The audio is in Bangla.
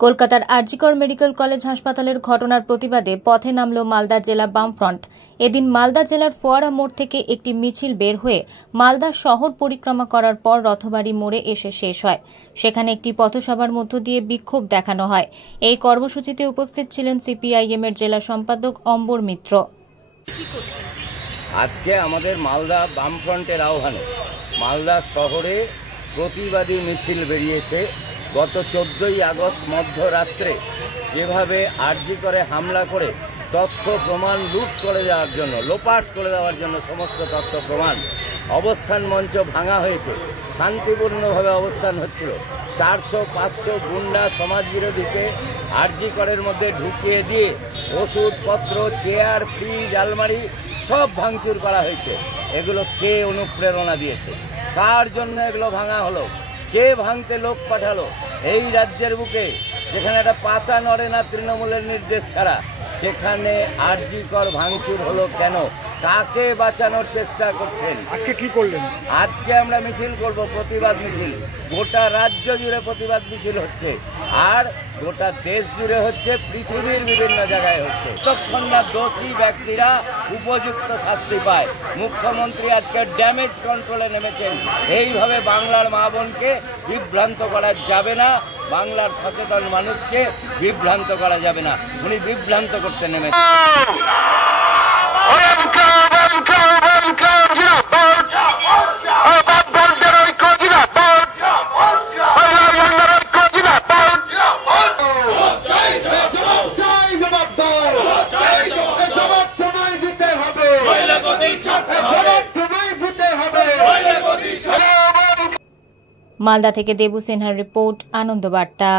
কলকাতার আরজিকর মেডিকেল কলেজ হাসপাতালের ঘটনার প্রতিবাদে পথে নামল মালদা জেলা বামফ্রন্ট। এদিন মালদা জেলার ফোয়ারা মোড় থেকে একটি মিছিল বের হয়ে মালদা শহর পরিক্রমা করার পর রথবাড়ি মোড়ে এসে শেষ হয়। সেখানে একটি পথসভার মধ্য দিয়ে বিক্ষোভ দেখানো হয়। এই কর্মসূচিতে উপস্থিত ছিলেন সিপিআইএম এর জেলা সম্পাদক অম্বর মিত্র। আজকে আমাদের মালদা বামফ্রন্টের আহ্বানে মালদা শহরে প্রতিবাদী মিছিল বেরিয়েছে। গত 14ই আগস্ট মধ্যরাত্রে যেভাবে আরজি করে হামলা করে তথ্য প্রমাণ লুট করে দেওয়ার জন্য, লোপাট করে দেওয়ার জন্য সমস্ত তথ্য প্রমাণ, অবস্থান মঞ্চ ভাঙা হয়েছে, শান্তিপূর্ণভাবে অবস্থান হচ্ছিল। 400-500 গুন্ডা সমাজবিরোধীকে আরজি করের মধ্যে ঢুকিয়ে দিয়ে ওষুধপত্র, চেয়ার, ফ্রিজ, আলমারি সব ভাঙচুর করা হয়েছে। এগুলো কে অনুপ্রেরণা দিয়েছে? কার জন্য এগুলো ভাঙা হলো? কে ভাঙতে লোক পাঠালো? এই রাজ্যের বুকে যেখানে একটা পাতা নড়ে না তৃণমূলের নির্দেশ ছাড়া, সেখানে আরজি কর ভাঙচুর হলো কেন? কাকে বাঁচানোর চেষ্টা করছেন? আজকে কি করলেন? আজকে আমরা মিছিল করব, প্রতিবাদ মিছিল। গোটা রাজ্য জুড়ে প্রতিবাদ মিছিল হচ্ছে, আর গোটা দেশ জুড়ে হচ্ছে, পৃথিবীর বিভিন্ন জায়গায় হচ্ছে। ততক্ষণ না দোষী ব্যক্তিরা উপযুক্ত শাস্তি পায়। মুখ্যমন্ত্রী আজকে ড্যামেজ কন্ট্রোলে নেমেছেন। এইভাবে বাংলার মা বোনকে বিভ্রান্ত করা যাবে না, বাংলার সচেতন মানুষকে বিভ্রান্ত করা যাবে না। উনি বিভ্রান্ত করতে নেমেছেন। মালদা থেকে দেবু সিনহার রিপোর্ট, আনন্দ বার্তা।